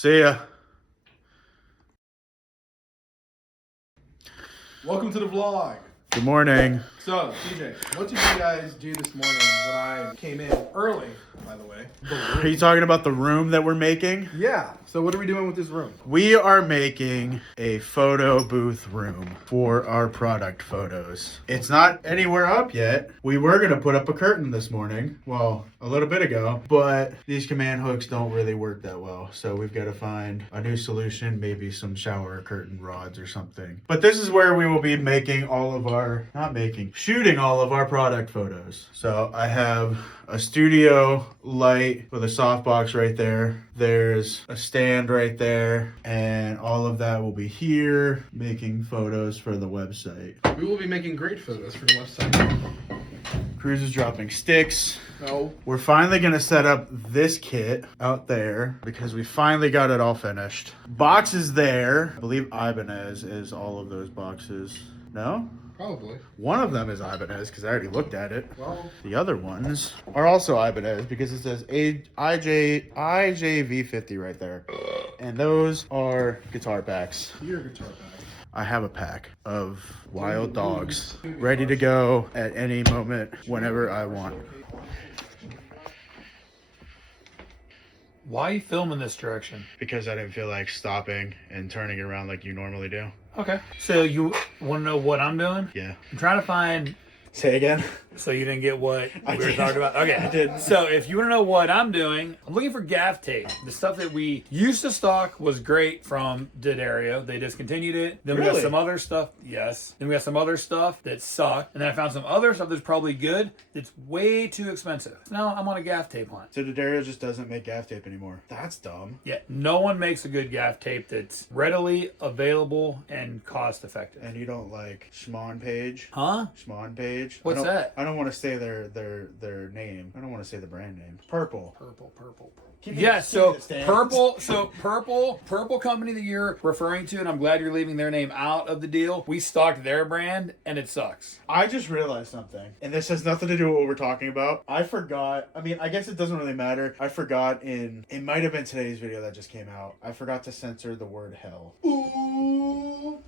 See ya. Welcome to the vlog. Good morning. So, TJ, what did you guys do this morning when I came in early, by the way? Are you talking about the room that we're making? Yeah. So what are we doing with this room? We are making a photo booth room for our product photos. It's not anywhere up yet. We were going to put up a curtain this morning. Well, a little bit ago. But these command hooks don't really work that well. So we've got to find a new solution. Maybe some shower curtain rods or something. But this is where we will be making all of our, shooting all of our product photos. So I have a studio light with a softbox right there. There's a stand right there, and all of that will be here making photos for the website. We will be making great photos for the website. Cruz is dropping sticks. No. We're finally going to set up this kit out there because we finally got it all finished. Boxes there. I believe Ibanez is all of those boxes. No? Probably. One of them is Ibanez because I already looked at it. Well, The other ones are also Ibanez because it says IJV50 right there. And those are guitar packs. your guitar bag. I have a pack of wild dogs ready to go at any moment whenever I want. Why are you filming this direction? Because I didn't feel like stopping and turning it around like you normally do. Okay. So you want to know what I'm doing? Yeah. I'm trying to find. Say again? So you didn't get what I we were did. talking about? Okay. I did. So if you want to know what I'm doing, I'm looking for gaff tape. The stuff that we used to stock was great from D'Addario. They discontinued it. Then we got Really? some other stuff. Yes. Then we got some other stuff that sucked. And then I found some other stuff that's probably good that's way too expensive. So now I'm on a gaff tape hunt. So D'Addario just doesn't make gaff tape anymore. That's dumb. Yeah, no one makes a good gaff tape that's readily available and cost effective. And you don't like Schmon Page? Huh? Schmon Page? What's that? I don't want to say their name. I don't want to say the brand name. Purple. Purple. Keep it- Yeah, keep so it stands. purple company that you're referring to, and I'm glad you're leaving their name out of the deal. We stocked their brand, and it sucks. I just realized something, and this has nothing to do with what we're talking about. I forgot. I mean, I guess it doesn't really matter. I forgot it might have been today's video that just came out. I forgot to censor the word hell. Ooh.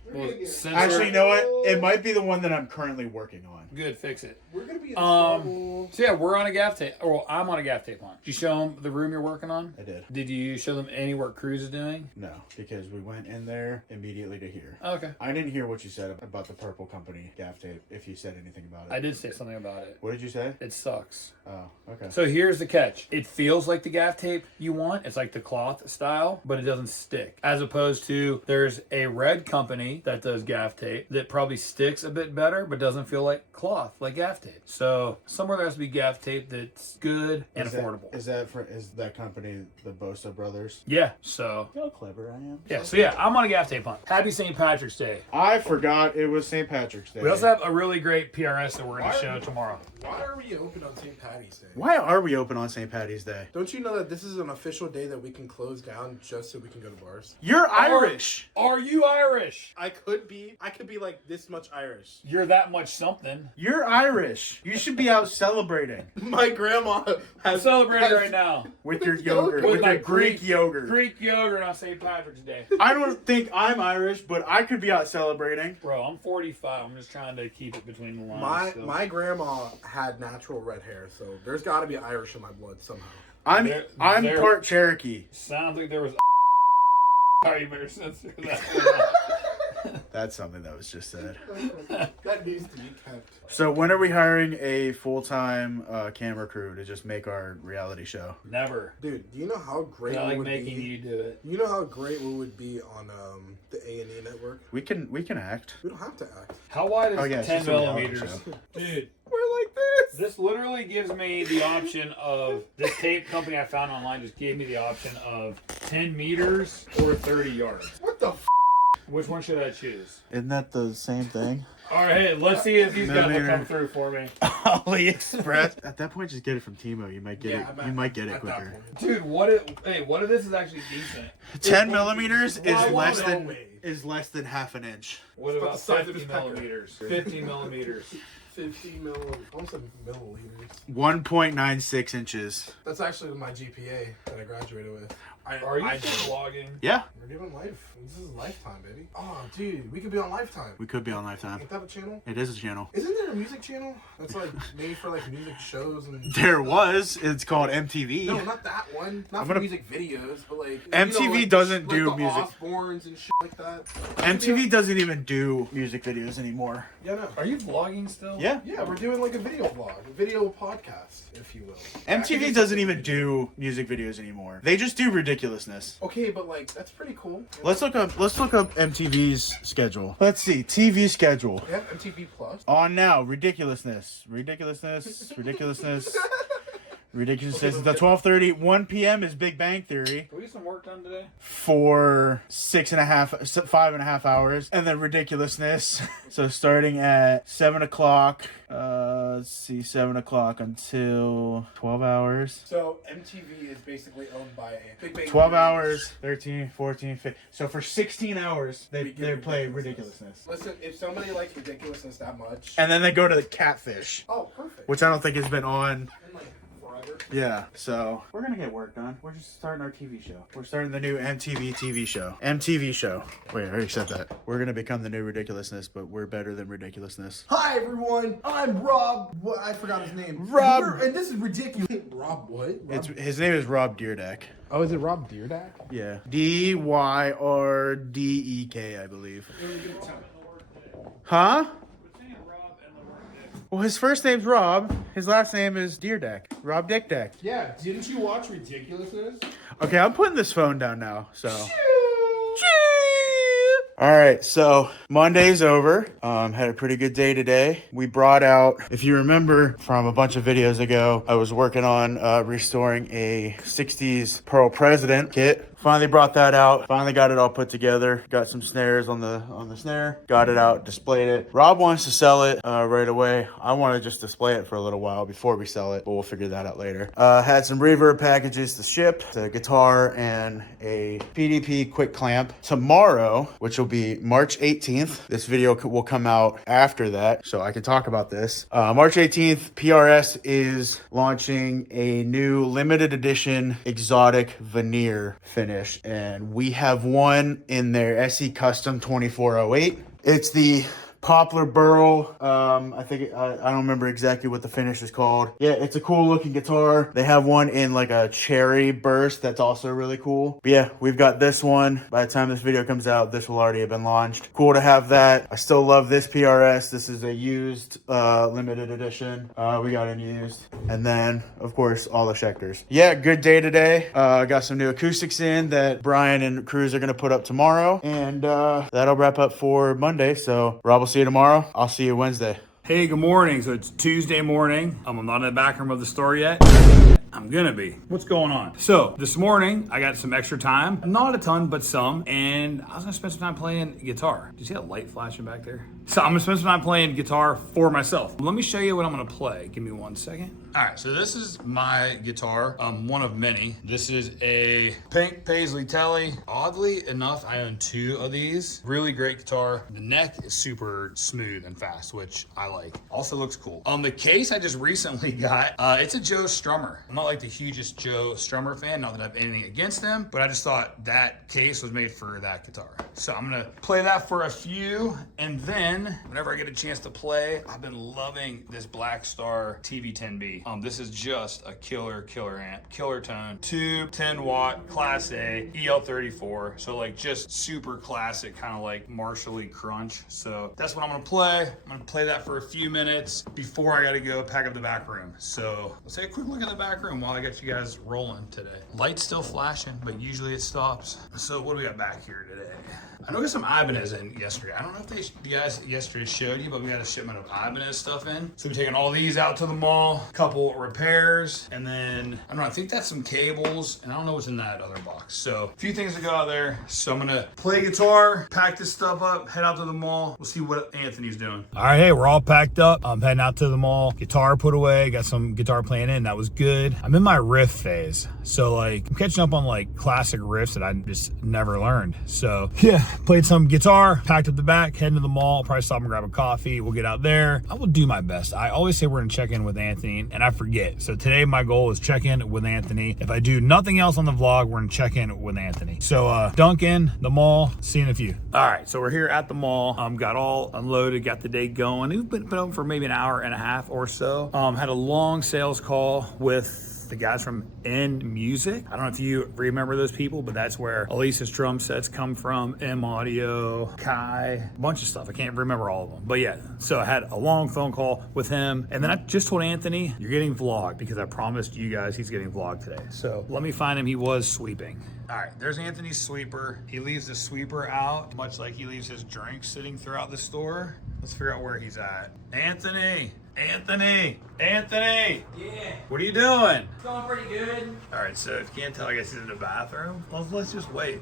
Actually, you know what? It might be the one that I'm currently working on. Good, fix it. We're going to be in trouble. So yeah, we're on a gaff tape. Well, I'm on a gaff tape hunt. Did you show them the room you're working on? I did. Did you show them any work Cruz is doing? No, because we went in there immediately to here. Okay. I didn't hear what you said about the purple company gaff tape, if you said anything about it. I did say something about it. What did you say? It sucks. Oh, okay. So here's the catch. It feels like the gaff tape you want. It's like the cloth style, but it doesn't stick. As opposed to there's a red company that does gaff tape that probably sticks a bit better, but doesn't feel like cloth, like gaff tape. So somewhere there has to be gaff tape that's good and affordable. Is that company the Bosa Brothers? Yeah, so. You know how clever I am? Yeah, so yeah, I'm on a gaff tape hunt. Happy St. Patrick's Day. I forgot it was St. Patrick's Day. We also have a really great PRS that we're going to show tomorrow. Why are we open on St. Patty's Day? Why are we open on St. Patty's Day? Don't you know that this is an official day that we can close down just so we can go to bars? You're Irish. Are you Irish? I could be like this much Irish. You're that much something. You're Irish. You should be out celebrating My grandma I'm has celebrating right now. with your yogurt, With with my your Greek yogurt. Greek yogurt on St. Patrick's Day. I don't think I'm Irish, but I could be out celebrating. Bro, I'm 45. I'm just trying to keep it between the lines. My still. my grandma had natural red hair, so there's got to be Irish in my blood somehow. I'm There- part Cherokee. Sounds like there was. Alright, you better censor that. That's something that was just said. That needs to be kept. So when are we hiring a full-time camera crew to just make our reality show? Never. Dude, do you know how great I we like would making be? you do it. You know how great we would be on the A&E network? We can act. We don't have to act. How wide is Oh, yeah, it's 10 just a reality millimeters? show. Dude, We're like this. this literally gives me the option of this tape company I found online just gave me the option of 10 meters or 30 yards. What the f? Which one should I choose? Isn't that the same thing? All right, hey, let's see if these guys will Millimeter. come through for me. AliExpress. At that point, just get it from Timo. You might get Yeah, it. You might get it at that quicker. point. Dude, what if this is actually decent? 10 millimeters is Why less won't than it? half an inch. What about about the size of 50 his pecker. millimeters? 50 millimeters. 50 almost milliliters. 1.96 inches. That's actually my GPA that I graduated with. Are you still vlogging? Yeah. We're giving life. This is Lifetime, baby. Oh, dude, we could be on Lifetime. We could be on Lifetime. Ain't that a channel? It is a channel. Isn't there a music channel that's like made for like music shows and? There was. It's called MTV. No, not that one. Not for music videos, but like MTV like, doesn't like do the music. Osbournes and shit like that. MTV doesn't even do music videos anymore. Yeah, no. Are you vlogging still? Yeah. Yeah, we're doing like a video vlog, a video podcast, if you will. MTV doesn't even do music videos anymore. They just do ridiculousness. Okay, but like that's pretty cool. Let's look up MTV's schedule. Let's see. TV schedule. Yeah, MTV Plus. On now. Ridiculousness. Ridiculousness. Ridiculousness. Ridiculousness. The 12:30, 1 p.m. is Big Bang Theory. Can we get some work done today? For 5.5 hours. And then Ridiculousness. So starting at 7 o'clock. Let's see, 7 o'clock until 12 hours. So MTV is basically owned by Big Bang 12 Theory. hours, 13, 14, 15. So for 16 hours, they play Ridiculousness. Listen, if somebody likes Ridiculousness that much. And then they go to the Catfish, Oh, perfect. which I don't think has been on. And like forever. Yeah, so we're gonna get work done. We're just starting our TV show. We're starting the new MTV TV show. MTV show. Wait, I already said that. We're gonna become the new Ridiculousness, but we're better than Ridiculousness. Hi everyone, I'm Rob. What? I forgot his name. Rob. And this is ridiculous. Rob what? Rob? His name is Rob Deerdeck. Oh, is it Rob Deerdeck? Yeah. Dyrdek, I believe. Huh? Well, his first name's Rob. His last name is Deerdeck. Rob Dick Deck. Yeah. Didn't you watch Ridiculousness? Okay, I'm putting this phone down now, so. All right, so Monday's over. Had a pretty good day today. We brought out, if you remember from a bunch of videos ago, I was working on restoring a 60s Pearl President kit. Finally brought that out. Finally got it all put together. Got some snares on the snare. Got it out, displayed it. Rob wants to sell it right away. I want to just display it for a little while before we sell it, but we'll figure that out later. Had some reverb packages to ship, the guitar and a PDP quick clamp. Tomorrow, which will be March 18th, this video will come out after that, so I can talk about this. March 18th, PRS is launching a new limited edition exotic veneer finish. And we have one in their SE Custom 2408. It's the Poplar Burl. I don't remember exactly what the finish is called. Yeah, it's a cool looking guitar. They have one in like a cherry burst that's also really cool. But yeah, we've got this one. By the time this video comes out, this will already have been launched. Cool to have that. I still love this PRS. This is a used limited edition. We got it used. And then, of course, all the Schecters. Yeah, good day today. Got some new acoustics in that Brian and Cruz are going to put up tomorrow. And that'll wrap up for Monday. So Rob will see you tomorrow. I'll see you Wednesday. Hey, good morning. So it's Tuesday morning. I'm not in the back room of the store yet. I'm gonna be. What's going on? So this morning I got some extra time, not a ton, but some, and I was gonna spend some time playing guitar. Do you see that light flashing back there? So I'm gonna spend some time playing guitar for myself. Let me show you what I'm gonna play. Give me 1 second. All right, so this is my guitar, one of many. This is a pink Paisley Telly. Oddly enough, I own 2 of these. Really great guitar. The neck is super smooth and fast, which I like. Also looks cool. The case I just recently got, it's a Joe Strummer. I'm not like the hugest Joe Strummer fan, not that I have anything against them, but I just thought that case was made for that guitar. So I'm gonna play that for a few, and then whenever I get a chance to play, I've been loving this Black Star TV10B. This is just a killer amp, killer tone, tube, 10 watt, Class A, EL34. So like just super classic, kind of like Marshall-y crunch. So that's what I'm gonna play. I'm gonna play that for a few minutes before I gotta go pack up the back room. So let's take a quick look at the back room while I got you guys rolling today. Light's still flashing, but usually it stops. So what do we got back here today? I know we got some Ibanez in yesterday. I don't know if you guys yesterday showed you, but we got a shipment of Ibanez stuff in. So we're taking all these out to the mall, a couple repairs, and then, I don't know, I think that's some cables, and I don't know what's in that other box. So a few things to go out there. So I'm gonna play guitar, pack this stuff up, head out to the mall. We'll see what Anthony's doing. All right, hey, we're all packed up. I'm heading out to the mall. Guitar put away, got some guitar playing in, that was good. I'm in my riff phase. So like, I'm catching up on like classic riffs that I just never learned. So yeah, played some guitar, packed up the back, heading to the mall. Probably stop and grab a coffee. We'll get out there. I will do my best. I always say we're gonna check in with Anthony, and I forget. So today my goal is check in with Anthony. If I do nothing else on the vlog, we're gonna check in with Anthony. So Duncan, the mall, see you in a few. All right, so we're here at the mall. Got all unloaded, got the day going. We've been open for maybe an hour and a half or so. Had a long sales call with the guys from N Music. I don't know if you remember those people, but that's where Elisa's drum sets come from, M Audio, Kai, a bunch of stuff. I can't remember all of them, but yeah. So I had a long phone call with him, and then I just told Anthony, you're getting vlogged, because I promised you guys he's getting vlogged today. So let me find him. He was sweeping. All right, there's Anthony's sweeper. He leaves the sweeper out, much like he leaves his drinks sitting throughout the store. Let's figure out where he's at. Anthony! Anthony! Anthony! Yeah. What are you doing? It's going pretty good. All right, so if you can't tell, I guess he's in the bathroom. Let's just wait.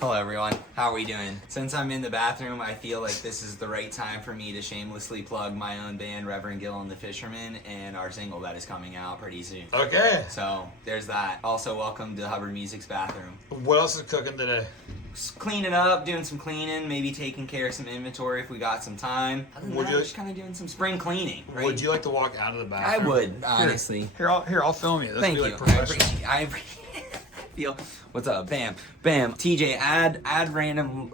Hello everyone, how are we doing? Since I'm in the bathroom, I feel like this is the right time for me to shamelessly plug my own band, Reverend Gill and the Fishermen, and our single that is coming out pretty soon. Okay. So, there's that. Also, welcome to Hubbard Music's bathroom. What else is cooking today? Just cleaning up, doing some cleaning, maybe taking care of some inventory if we got some time. Other than that, we're just kind of doing some spring cleaning, right? Would you like to walk out of the I bathroom? would, honestly. Here, I'll film you. This Thank will be you. like professional. I feel. What's up? Bam, bam. TJ, add random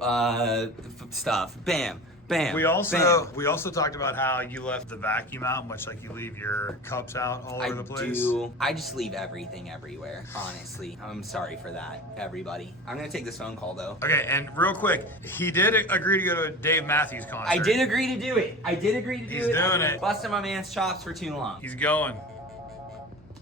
stuff. Bam, bam. We also bam. talked about how you left the vacuum out, much like you leave your cups out all over the place. I just leave everything everywhere. Honestly, I'm sorry for that, everybody. I'm gonna take this phone call though. Okay, and real quick, he did agree to go to a Dave Matthews concert. I did agree to do it. He's doing it. Busting my man's chops for too long. He's going.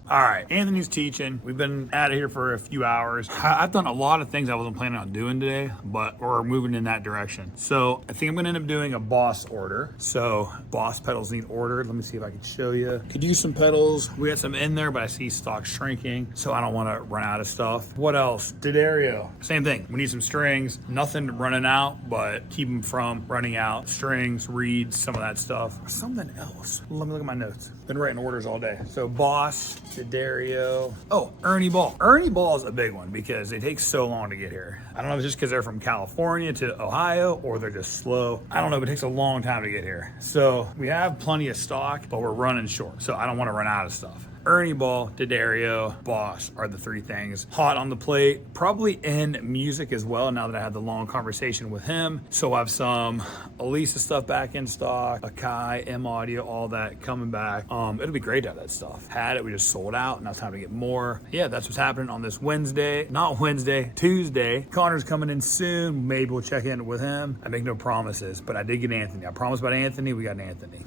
All right, Anthony's teaching. We've been out of here for a few hours. I've done a lot of things I wasn't planning on doing today, but we're moving in that direction. So I think I'm gonna end up doing a Boss order. So Boss pedals need ordered. Let me see if I can show you. Could use some pedals. We had some in there, but I see stock shrinking, so I don't wanna run out of stuff. What else? D'Addario, same thing. We need some strings. Nothing running out, but keep them from running out. Strings, reeds, some of that stuff. Something else. Let me look at my notes. Been writing orders all day. So Boss, D'Addario. Oh, Ernie Ball. Ernie Ball is a big one because it takes so long to get here. I don't know if it's just because they're from California to Ohio or they're just slow. I don't know, but it takes a long time to get here. So we have plenty of stock, but we're running short. So I don't want to run out of stuff. Ernie Ball, D'Addario, Boss are the three things hot on the plate. Probably in music as well, now that I had the long conversation with him. So I have some Elisa stuff back in stock, Akai, M Audio, all that coming back. It'll be great to have that stuff. Had it, we just sold out, now it's time to get more. Yeah, that's what's happening on this Wednesday. Not Wednesday, Tuesday. Connor's coming in soon. Maybe we'll check in with him. I make no promises, but I did get Anthony. I promised about Anthony, we got Anthony.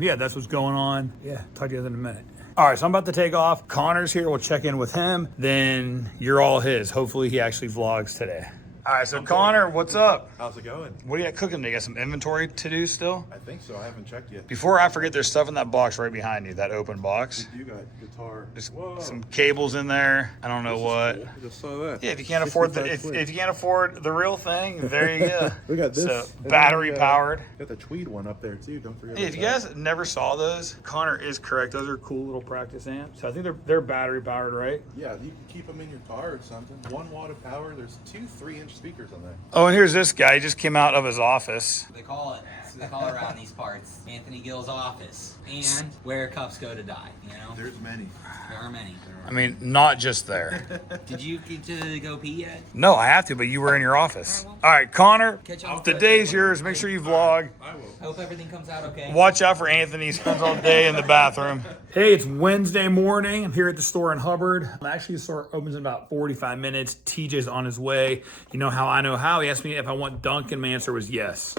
Yeah, that's what's going on. Yeah, talk to you guys in a minute. All right, so I'm about to take off. Connor's here, we'll check in with him. Then you're all his. Hopefully he actually vlogs today. All right, so Connor, what's up? How's it going? What do you got cooking? Do you got some inventory to do still? I think so. I haven't checked yet. Before I forget, there's stuff in that box right behind you, that open box. You got guitar. There's Whoa. some cables in there. I don't know what. Cool. I just saw that. Yeah, if you can't afford if you can't afford the real thing, there you go. We got this. So And battery then, powered. Got the tweed one up there too. Don't forget. Hey, if you guys never saw those, Connor is correct. Those are cool little practice amps. So I think they're battery powered, right? Yeah, you can keep them in your car or something. 1 watt of power. There's 2 3-inch speakers on there. Oh, and here's this guy. He just came out of his office. They call it. So they call it around these parts. Anthony Gill's office. And where cups go to die, you know? There's many. There are many. I mean, not just there. Did you get to go pee yet? No, I have to, but you were in your office. All right, Connor, Catch you on the foot. day's yours. Make sure you vlog. I will. Hope everything comes out okay. Watch out for Anthony. He spends all day in the bathroom. Hey, it's Wednesday morning. I'm here at the store in Hubbard. Actually, the store opens in about 45 minutes. TJ's on his way. You know how I know how. He asked me if I want Dunkin'. My answer was yes.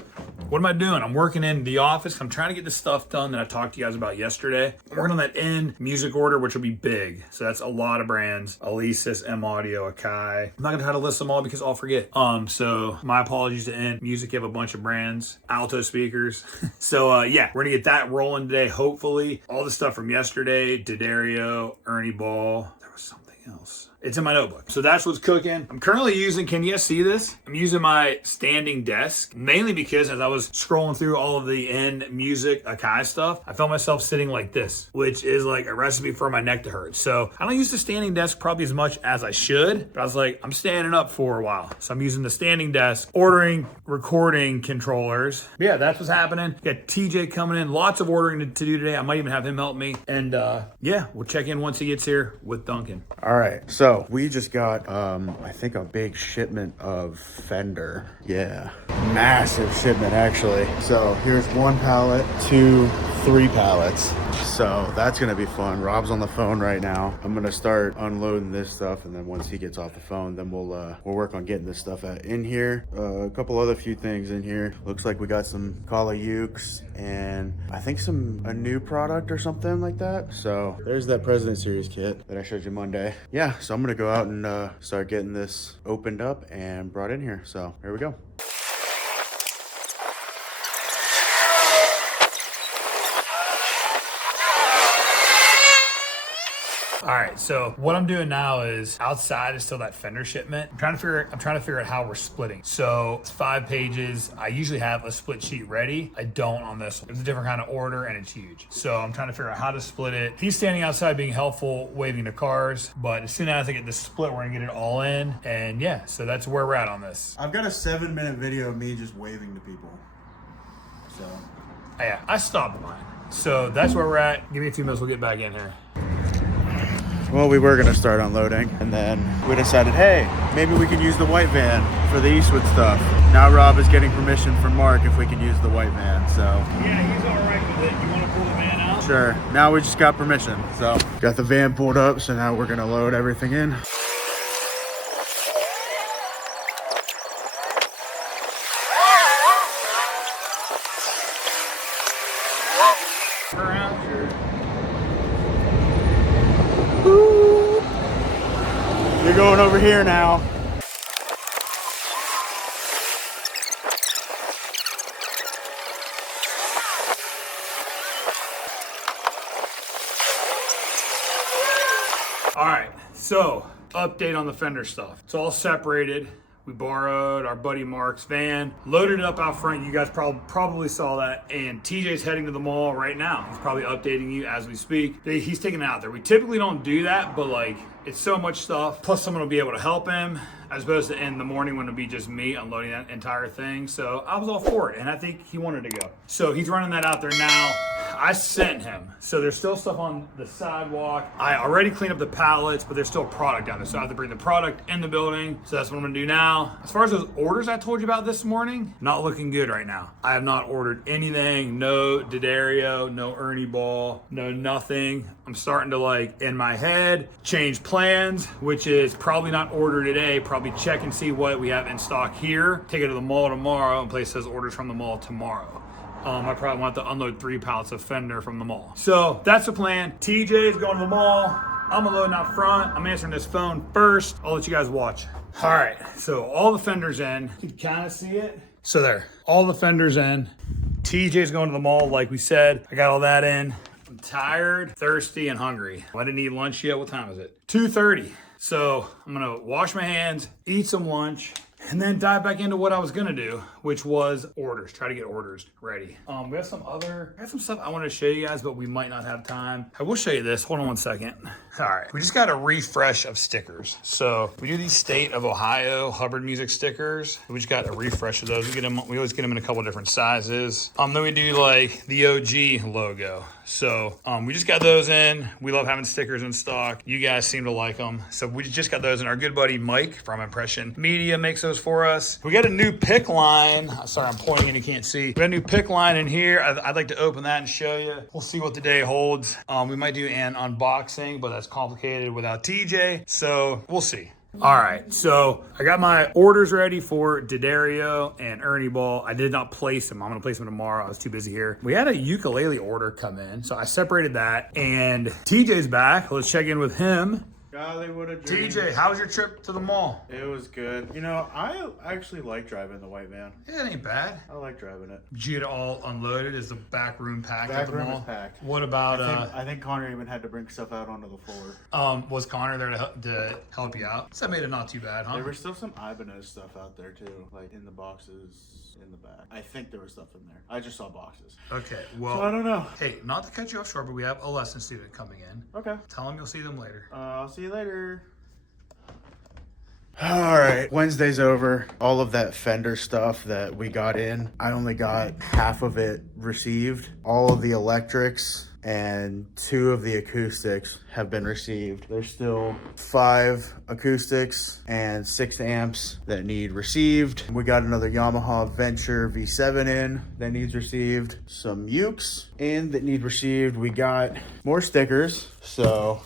What am I doing? I'm working in the office. I'm trying to get the stuff done that I talked to you guys about yesterday. I'm working on that N music order, which will be big. So that's a lot of brands. Elisa's, M Audio, Akai. I'm not gonna try to list them all because I'll forget. So my apologies to N Music. You have a bunch of brands, alto speakers. So yeah, we're gonna get that rolling today. Hopefully, all the stuff from yesterday, D'Addario, Ernie Ball. There was something else. It's in my notebook. So that's what's cooking. I'm currently using, can you guys see this? I'm using my standing desk, mainly because as I was scrolling through all of the end music Akai stuff, I felt myself sitting like this, which is like a recipe for my neck to hurt. So I don't use the standing desk probably as much as I should, but I was like, I'm standing up for a while. So I'm using the standing desk, ordering recording controllers. But yeah, that's what's happening. Got TJ coming in, lots of ordering to do today. I might even have him help me. And yeah, we'll check in once he gets here with Duncan. All right, so we just got, I think a big shipment of Fender. Yeah, massive shipment actually. So here's 1 pallet, 2, 3 pallets. So that's gonna be fun. Rob's on the phone right now. I'm gonna start unloading this stuff, and then once he gets off the phone, then we'll work on getting this stuff in here. A couple other few things in here. Looks like we got some Kala Ukes and I think a new product or something like that. So there's that President Series kit that I showed you Monday. Yeah, so I'm gonna go out and start getting this opened up and brought in here. So here we go. All right, so what I'm doing now is outside is still that Fender shipment. I'm trying to figure out how we're splitting. So it's 5 pages. I usually have a split sheet ready. I don't on this one. It's a different kind of order and it's huge. So I'm trying to figure out how to split it. He's standing outside being helpful, waving to cars, but as soon as I get this split, we're gonna get it all in. And yeah, so that's where we're at on this. I've got a 7-minute video of me just waving to people. So Yeah, I stopped mine. So that's where we're at. Give me a few minutes, we'll get back in here. well, we were gonna start unloading, and then we decided, hey, maybe we could use the white van for the Eastwood stuff. Now Rob is getting permission from Mark if we can use the white van, so. Yeah, he's all right with it. You wanna pull the van out? Sure, now we just got permission, so. Got the van pulled up, so now we're gonna load everything in. You're going over here now. All right, so update on the Fender stuff. It's all separated. We borrowed our buddy Mark's van, loaded it up out front. You guys probably saw that. And TJ's heading to the mall right now. He's probably updating you as we speak. He's taking it out there. We typically don't do that, but like, it's so much stuff. Plus someone will be able to help him, as opposed to in the morning when it'll be just me unloading that entire thing. So I was all for it, and I think he wanted to go. So he's running that out there now. I sent him. So there's still stuff on the sidewalk. I already cleaned up the pallets, but there's still product down there. So I have to bring the product in the building. So that's what I'm gonna do now. As far as those orders I told you about this morning, not looking good right now. I have not ordered anything. No D'Addario, no Ernie Ball, no nothing. I'm starting to, like, in my head, change plans, which is probably not order today. Probably check and see what we have in stock here. Take it to the mall tomorrow and place those orders from the mall tomorrow. I probably want to unload 3 pallets of Fender from the mall. So that's the plan. TJ is going to the mall. I'm unloading out front. I'm answering this phone first. I'll let you guys watch. All right, so all the Fender's in. You can kind of see it. So there, all the Fender's in. TJ's going to the mall, like we said. I got all that in. I'm tired, thirsty, and hungry. I didn't eat lunch yet. What time is it? 2:30. So I'm gonna wash my hands, eat some lunch, and then dive back into what I was gonna do, which was orders. Try to get orders ready. We have some stuff I want to show you guys, but we might not have time. I will show you this. Hold on one second. All right, we just got a refresh of stickers. So we do these State of Ohio Hubbard music stickers. We just got a refresh of those. We always get them in a couple different sizes. Then we do like the OG logo. So we just got those in. We love having stickers in stock. You guys seem to like them. So we just got those in. Our good buddy Mike from Impression Media makes those for us. We got a new pick line. Sorry, I'm pointing and you can't see. We got a new pick line in here. I'd like to open that and show you. We'll see what the day holds. We might do an unboxing, but that's complicated without TJ. So we'll see. All right, so I got my orders ready for D'Addario and Ernie Ball. I did not place them. I'm gonna place them tomorrow. I was too busy here. We had a ukulele order come in, so I separated that. And TJ's back. Let's check in with him. Golly, what a dream. TJ, how was your trip to the mall? It was good. You know, I actually like driving the white van. Yeah, it ain't bad. I like driving it. Did you get it all unloaded? Is the back room packed at Back the room mall? is packed. What about I think Connor even had to bring stuff out onto the floor. was Connor there to help you out? So that made it not too bad, huh? There was still some Ibanez stuff out there too, like in the boxes in the back. I think there was stuff in there. I just saw boxes. Okay, So well, I don't know. hey, not to cut you off short, but we have a lesson student coming in. Okay. Tell them you'll see them later. I'll see you later. All right, Wednesday's over. All of that Fender stuff that we got in, I only got half of it received. All of the electrics and 2 of the acoustics have been received. There's still 5 acoustics and 6 amps that need received. We got another Yamaha Venture V7 in that needs received. Some ukes in that need received. We got more stickers, so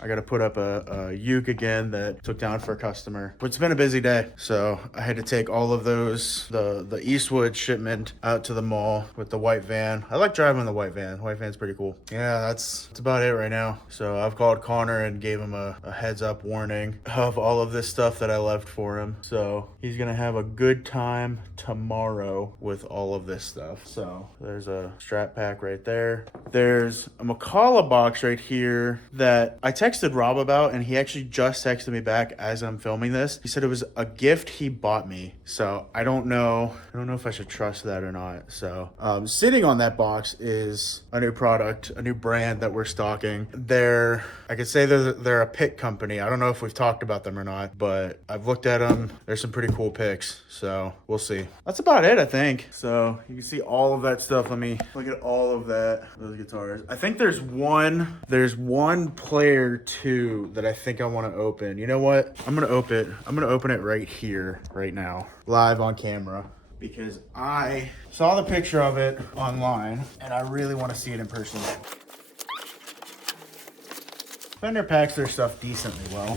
I got to put up a uke again that took down for a customer. But it's been a busy day, so I had to take all of those, the Eastwood shipment out to the mall with the white van. I like driving the white van. The white van's pretty cool. Yeah, that's about it right now. So I've called Connor and gave him a heads up warning of all of this stuff that I left for him. So he's going to have a good time tomorrow with all of this stuff. So there's a strap pack right there. There's a McCullough box right here that I texted Rob about, and he actually just texted me back as I'm filming this. He said it was a gift he bought me. So I don't know if I should trust that or not. So sitting on that box is a new product, a new brand that we're stocking. I could say they're a pick company. I don't know if we've talked about them or not, but I've looked at them. There's some pretty cool picks, so we'll see. That's about it, I think. So you can see all of that stuff. Let me look at all of those guitars. I think there's one player too that I think I want to open. You know what? I'm gonna open it right here, right now, live on camera, because I saw the picture of it online and I really want to see it in person. Fender packs their stuff decently well.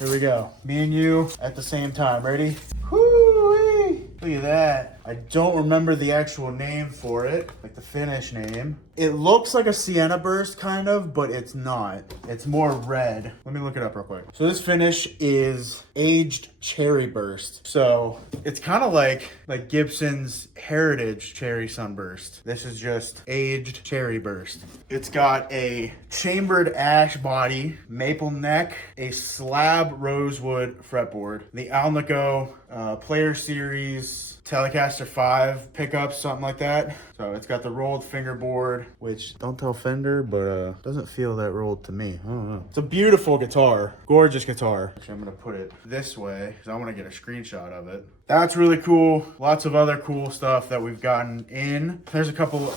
Here we go. Me and you at the same time. Ready? Whoo-wee! Look at that. I don't remember the actual name for it, like the Finnish name. It looks like a Sienna Burst kind of, but it's not. It's more red. Let me look it up real quick. So this finish is aged cherry burst. So it's kind of like Gibson's Heritage Cherry Sunburst. This is just aged cherry burst. It's got a chambered ash body, maple neck, a slab rosewood fretboard, the Alnico Player Series Telecaster 5 pickups, something like that. So it's got the rolled fingerboard, which don't tell Fender, but doesn't feel that rolled to me. I don't know. It's a beautiful guitar, gorgeous guitar. Actually, I'm gonna put it this way because I want to get a screenshot of it. That's really cool. Lots of other cool stuff that we've gotten in. There's a couple,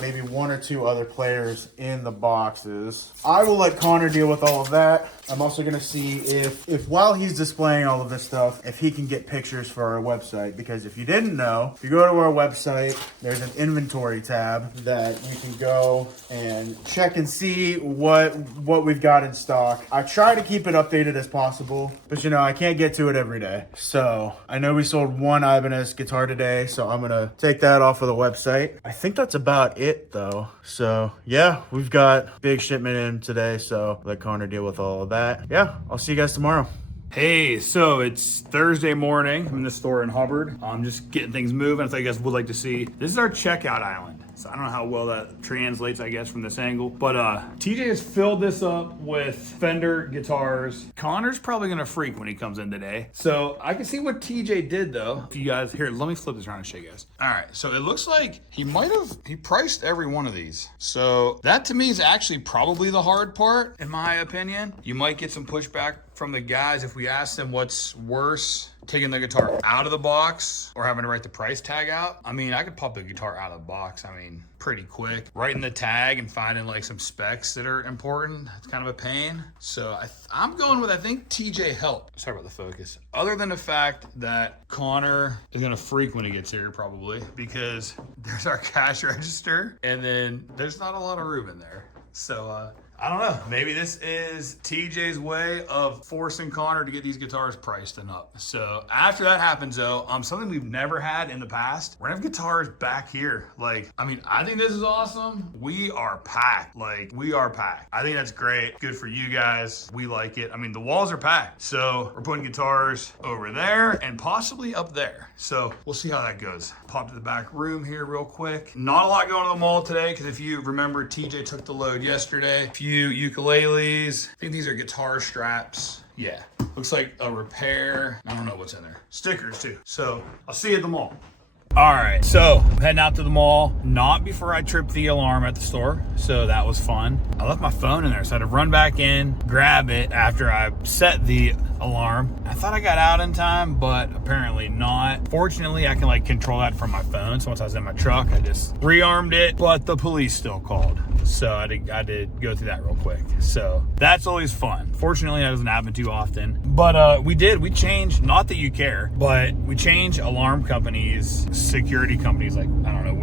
maybe 1 or 2 other players in the boxes. I will let Connor deal with all of that. I'm also gonna see if while he's displaying all of this stuff, if he can get pictures for our website. Because if you didn't know, if you go to our website, there's an inventory tab that you can go and check and see what we've got in stock. I try to keep it updated as possible, but you know, I can't get to it every day. So I know we sold 1 Ibanez guitar today, so I'm gonna take that off of the website. I think that's about it though. So yeah, we've got big shipment in today, so let Connor deal with all of that. Yeah, I'll see you guys tomorrow. Hey, so it's Thursday morning. I'm in the store in Hubbard. I'm just getting things moving. I thought you guys would like to see. This is our checkout island. So I don't know how well that translates, I guess, from this angle. But TJ has filled this up with Fender guitars. Connor's probably gonna freak when he comes in today. So I can see what TJ did though. If you guys, here, let me flip this around and show you guys. All right, so it looks like he priced every one of these. So that to me is actually probably the hard part, in my opinion. You might get some pushback from the guys if we ask them what's worse, taking the guitar out of the box or having to write the price tag out. I mean, I could pop the guitar out of the box, I mean, pretty quick. Writing the tag and finding like some specs that are important, it's kind of a pain. So I'm going with, I think TJ helped. Sorry about the focus. Other than the fact that Connor is gonna freak when he gets here probably, because there's our cash register and then there's not a lot of room in there. So I don't know. Maybe this is TJ's way of forcing Connor to get these guitars priced and up. So after that happens though, something we've never had in the past, we're gonna have guitars back here. Like, I mean, I think this is awesome. We are packed. Like, we are packed. I think that's great. Good for you guys. We like it. I mean, the walls are packed. So we're putting guitars over there and possibly up there. So we'll see how that goes. Pop to the back room here real quick. Not a lot going to the mall today, because if you remember, TJ took the load yesterday. A few ukuleles. I think these are guitar straps. Yeah, looks like a repair. I don't know what's in there. Stickers too. So I'll see you at the mall. All right, so I'm heading out to the mall, not before I tripped the alarm at the store, so that was fun. I left my phone in there, so I had to run back in, grab it after I set the alarm. I thought I got out in time, but apparently not. Fortunately, I can like control that from my phone, so once I was in my truck, I just rearmed it, but the police still called. So I did go through that real quick. So that's always fun. Fortunately, that doesn't happen too often. But we changed, not that you care, but we changed alarm companies, security companies, like, I don't know,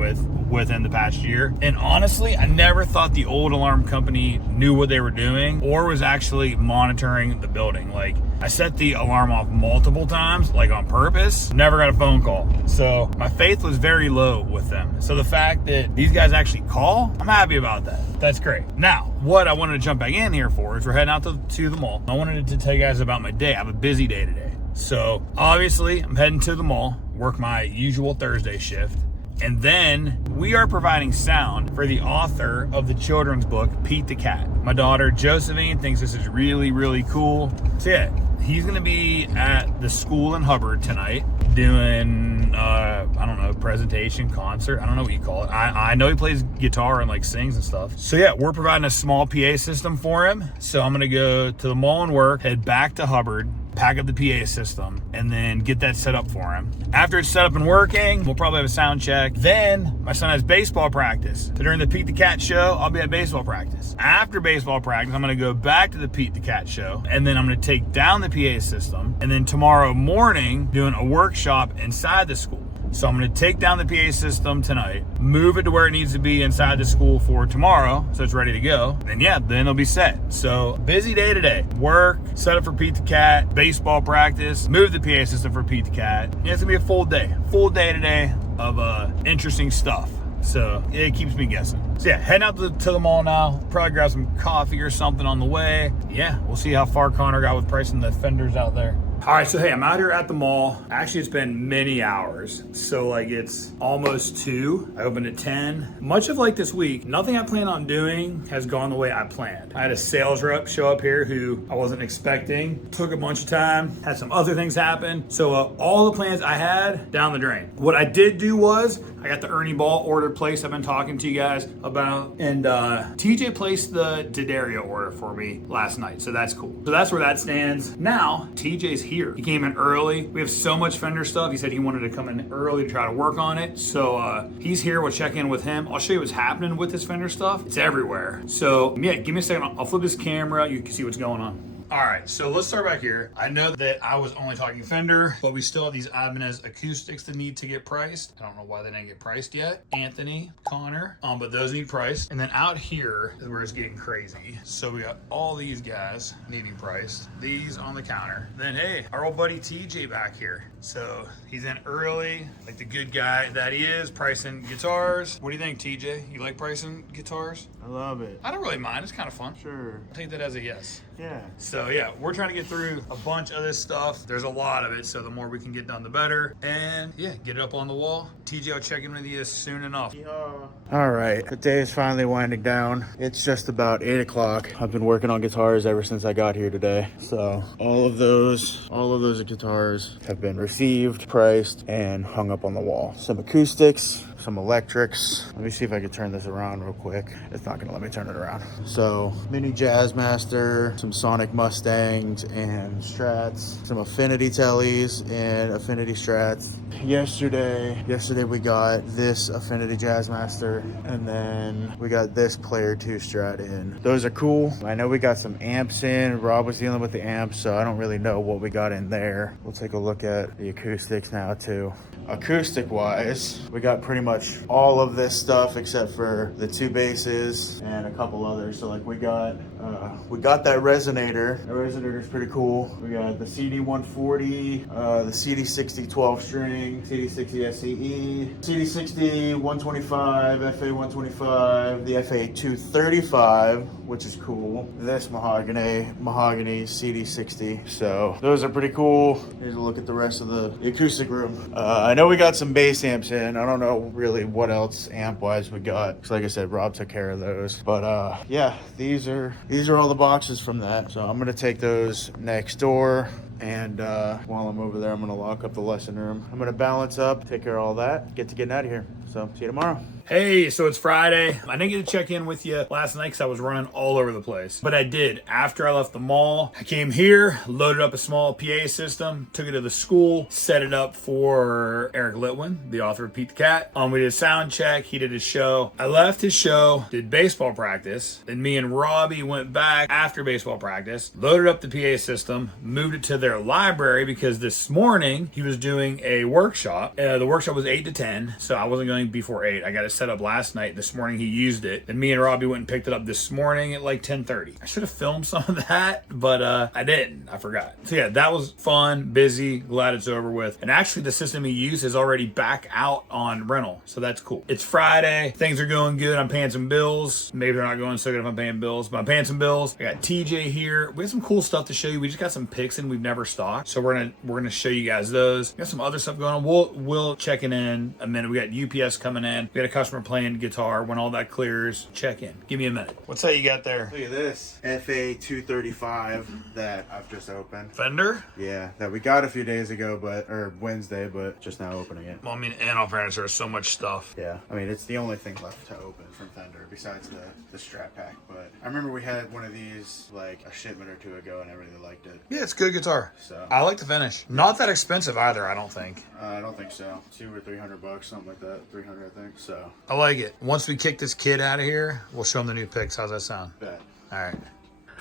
within the past year. And honestly, I never thought the old alarm company knew what they were doing or was actually monitoring the building. Like, I set the alarm off multiple times, like on purpose, never got a phone call. So my faith was very low with them. So the fact that these guys actually call, I'm happy about that. That's great. Now, what I wanted to jump back in here for is we're heading out to the mall. I wanted to tell you guys about my day. I have a busy day today. So obviously I'm heading to the mall, work my usual Thursday shift. And then we are providing sound for the author of the children's book, Pete the Cat. My daughter, Josephine, thinks this is really, really cool. So yeah, he's gonna be at the school in Hubbard tonight doing, I don't know, presentation, concert. I don't know what you call it. I know he plays guitar and like sings and stuff. So yeah, we're providing a small PA system for him. So I'm gonna go to the mall and work, head back to Hubbard, pack up the PA system, and then get that set up for him. After it's set up and working, we'll probably have a sound check. Then my son has baseball practice. So during the Pete the Cat show, I'll be at baseball practice. After baseball practice, I'm gonna go back to the Pete the Cat show, and then I'm gonna take down the PA system, and then tomorrow morning, doing a workshop inside the school. So I'm gonna take down the PA system tonight, move it to where it needs to be inside the school for tomorrow, so it's ready to go. And yeah, then it'll be set. So busy day today. Work, set up for Pete the Cat, baseball practice, move the PA system for Pete the Cat. Yeah, it's gonna be a full day today of interesting stuff. So it keeps me guessing. So yeah, heading out to the mall now. Probably grab some coffee or something on the way. Yeah, we'll see how far Connor got with pricing the Fenders out there. All right, so hey, I'm out here at the mall. Actually, it's been many hours. So like it's almost 2. I opened at 10. Much of like this week, nothing I plan on doing has gone the way I planned. I had a sales rep show up here who I wasn't expecting. Took a bunch of time, had some other things happen. So all the plans I had, down the drain. What I did do was, I got the Ernie Ball order placed I've been talking to you guys about. And TJ placed the D'Addario order for me last night. So that's cool. So that's where that stands. Now, TJ's here. He came in early. We have so much Fender stuff. He said he wanted to come in early to try to work on it. So he's here. We'll check in with him. I'll show you what's happening with this Fender stuff. It's everywhere. So yeah, give me a second. I'll flip this camera. You can see what's going on. All right, so let's start back here. I know that I was only talking Fender, but we still have these Ibanez acoustics that need to get priced. I don't know why they didn't get priced yet. Anthony, Connor, but those need priced. And then out here is where it's getting crazy. So we got all these guys needing priced. These on the counter. Then hey, our old buddy TJ back here. So he's in early, like the good guy that he is, pricing guitars. What do you think, TJ? You like pricing guitars? I love it. I don't really mind. It's kind of fun. Sure. I'll take that as a yes. Yeah. So yeah, we're trying to get through a bunch of this stuff. There's a lot of it, so the more we can get done, the better. And yeah, get it up on the wall. TJ, I'll check in with you soon enough. All right, the day is finally winding down. It's just about 8 o'clock. I've been working on guitars ever since I got here today. So all of those guitars have been received, priced, and hung up on the wall. Some acoustics, some electrics. Let me see if I can turn this around real quick. It's not gonna let me turn it around. So mini Jazzmaster, some Sonic Mustangs and Strats, some Affinity Tellies and Affinity Strats. Yesterday we got this Affinity Jazzmaster, and then we got this Player 2 Strat in. Those are cool. I know we got some amps in. Rob was dealing with the amps, so I don't really know what we got in there. We'll take a look at the acoustics now too. Acoustic wise, we got pretty much much all of this stuff except for the 2 basses and a couple others. So like we got that resonator. The resonator's pretty cool. We got the CD140, the CD60 12 string, CD60 SCE, CD60 125, FA 125, the FA 235, which is cool. This mahogany CD60. So those are pretty cool. Here's a look at the rest of the acoustic room. I know we got some bass amps in. I don't know really what else amp wise we got. Cause like I said, Rob took care of those. But yeah, these are all the boxes from that. So I'm gonna take those next door. And while I'm over there, I'm gonna lock up the lesson room. I'm gonna balance up, take care of all that, get to getting out of here. So see you tomorrow. Hey, so it's Friday. I didn't get to check in with you last night because I was running all over the place. But I did. After I left the mall, I came here, loaded up a small PA system, took it to the school, set it up for Eric Litwin, the author of Pete the Cat. We did a sound check. He did his show. I left his show, did baseball practice. Then me and Robbie went back after baseball practice, loaded up the PA system, moved it to their library because this morning he was doing a workshop. The workshop was 8 to 10, so I wasn't going before 8. I got it set up last night. This morning he used it, and me and Robbie went and picked it up this morning at like 10:30. I should have filmed some of that, but I didn't. I forgot. So yeah, that was fun, busy, glad it's over with. And actually the system he used is already back out on rental, so that's cool. It's Friday, things are going good. I'm paying some bills. Maybe they're not going so good if I'm paying bills, but I'm paying some bills. I got TJ here. We have some cool stuff to show you. We just got some picks in we've never stocked, so we're gonna show you guys those. We got some other stuff going on. We'll check in a minute. We got UPS coming in. We got a customer playing guitar. When all that clears, check in. Give me a minute. What's that you got there? Look at this FA 235 that I've just opened. Fender? Yeah, that we got a few days ago, or Wednesday, but just now opening it. Well, I mean, in all fairness, there's so much stuff. Yeah, I mean, it's the only thing left to open from Fender besides the strap pack. But I remember we had one of these like a shipment or two ago, and I really liked it. Yeah, it's good guitar. So I like the finish. Not that expensive either, I don't think. I don't think so. $200 or $300, something like that. 300, I think. So I like it. Once we kick this kid out of here, we'll show him the new picks. How's that sound? bet. All right.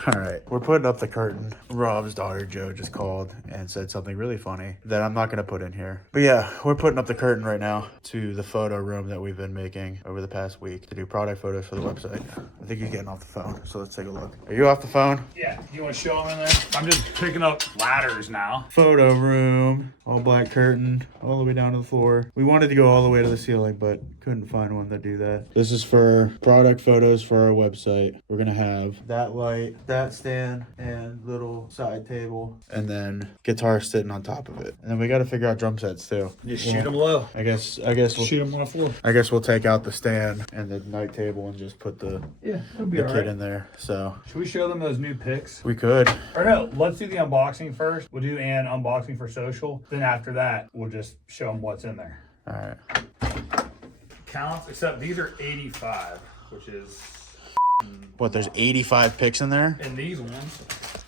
All right, we're putting up the curtain. Rob's daughter, Jo, just called and said something really funny that I'm not going to put in here. But yeah, we're putting up the curtain right now to the photo room that we've been making over the past week to do product photos for the website. I think he's getting off the phone, so let's take a look. Are you off the phone? Yeah, you want to show him in there? I'm just picking up ladders now. Photo room, all black curtain, all the way down to the floor. We wanted to go all the way to the ceiling, but couldn't find one that do that. This is for product photos for our website. We're going to have that light, that stand, and little side table, and then guitar sitting on top of it. And then we got to figure out drum sets too. Just shoot them low. I guess we'll Shoot them on the floor. I guess we'll take out the stand and the night table and just put the It'll be kit in there. So Should we show them those new picks? we could. Or no, let's do the unboxing first. We'll do an unboxing for social. Then after that, we'll just show them what's in there. All right. Counts, except these are 85, which is... What? There's 85 picks in there. And these ones,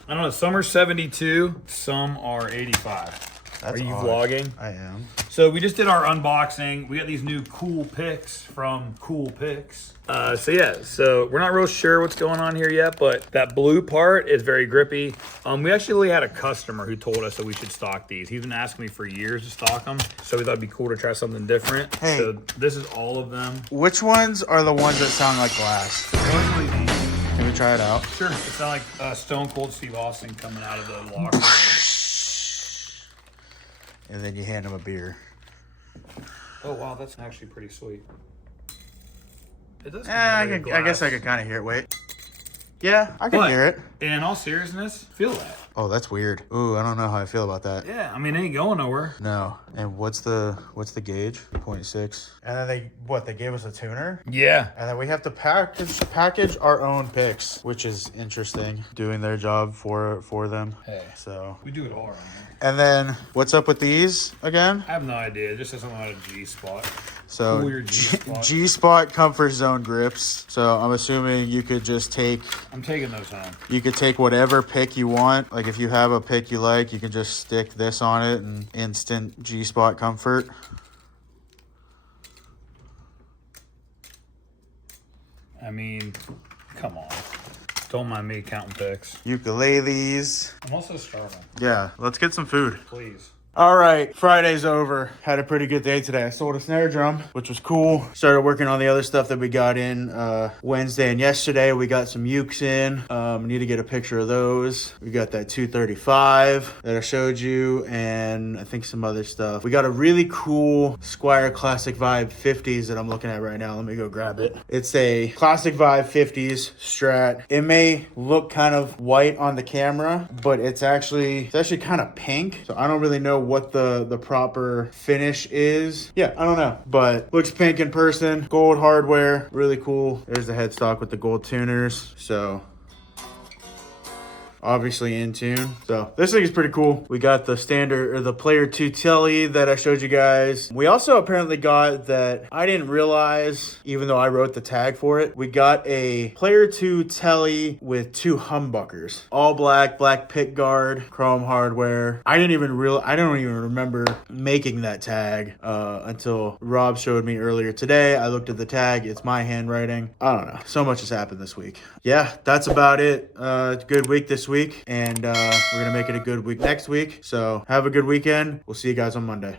I don't know, some are 72, some are 85. That's Are you odd. vlogging? I am. So we just did our unboxing. We got these new cool picks from Cool Picks. So we're not real sure what's going on here yet, but that blue part is very grippy. We actually had a customer who told us that we should stock these. He's been asking me for years to stock them, so we thought it'd be cool to try something different. Hey. So this is all of them. Which ones are the ones that sound like glass? Mostly these. Can we try it out? Sure. It's not like Stone Cold Steve Austin coming out of the locker room. And then you hand them a beer. Oh wow, that's actually pretty sweet. It does. I guess I could kind of hear it. Wait. Yeah, I can hear it. In all seriousness, feel that. Oh, that's weird. Ooh, I don't know how I feel about that. Yeah, I mean, it ain't going nowhere. No. And what's the gauge? 0.6. And then they gave us a tuner? Yeah. And then we have to package our own picks, which is interesting. Doing their job for them. Hey. So. We do it all around here. And then what's up with these again? I have no idea. It just says something about a G spot. So Cool your G-spot. G-spot comfort zone grips. So I'm assuming you could just I'm taking those home. you could take whatever pick you want. Like if you have a pick you like, you can just stick this on it and instant G-spot comfort. I mean, come on. Don't mind me counting picks. Ukuleles. I'm also starving. Yeah, let's get some food. Please. All right, Friday's over. Had a pretty good day today. I sold a snare drum, which was cool. Started working on the other stuff that we got in Wednesday and yesterday. We got some ukes in. Need to get a picture of those. We got that 235 that I showed you, and I think some other stuff. We got a really cool Squire Classic Vibe 50s that I'm looking at right now. Let me go grab it. It's a Classic Vibe 50s Strat. It may look kind of white on the camera, but it's actually kind of pink. So I don't really know what the proper finish is. Yeah, I don't know, but looks pink in person. Gold hardware, really cool. There's the headstock with the gold tuners. So obviously in tune. So this thing is pretty cool. We got the standard, or the Player 2 Telly that I showed you guys. We also apparently got that, I didn't realize, even though I wrote the tag for it, we got a Player 2 Telly with 2 humbuckers. All black pick guard, chrome hardware. I don't even remember making that tag until Rob showed me earlier today. I looked at the tag, it's my handwriting. I don't know. So much has happened this week. Yeah, that's about it. It's a good week this week, and we're gonna make it a good week next week. So have a good weekend. We'll see you guys on Monday.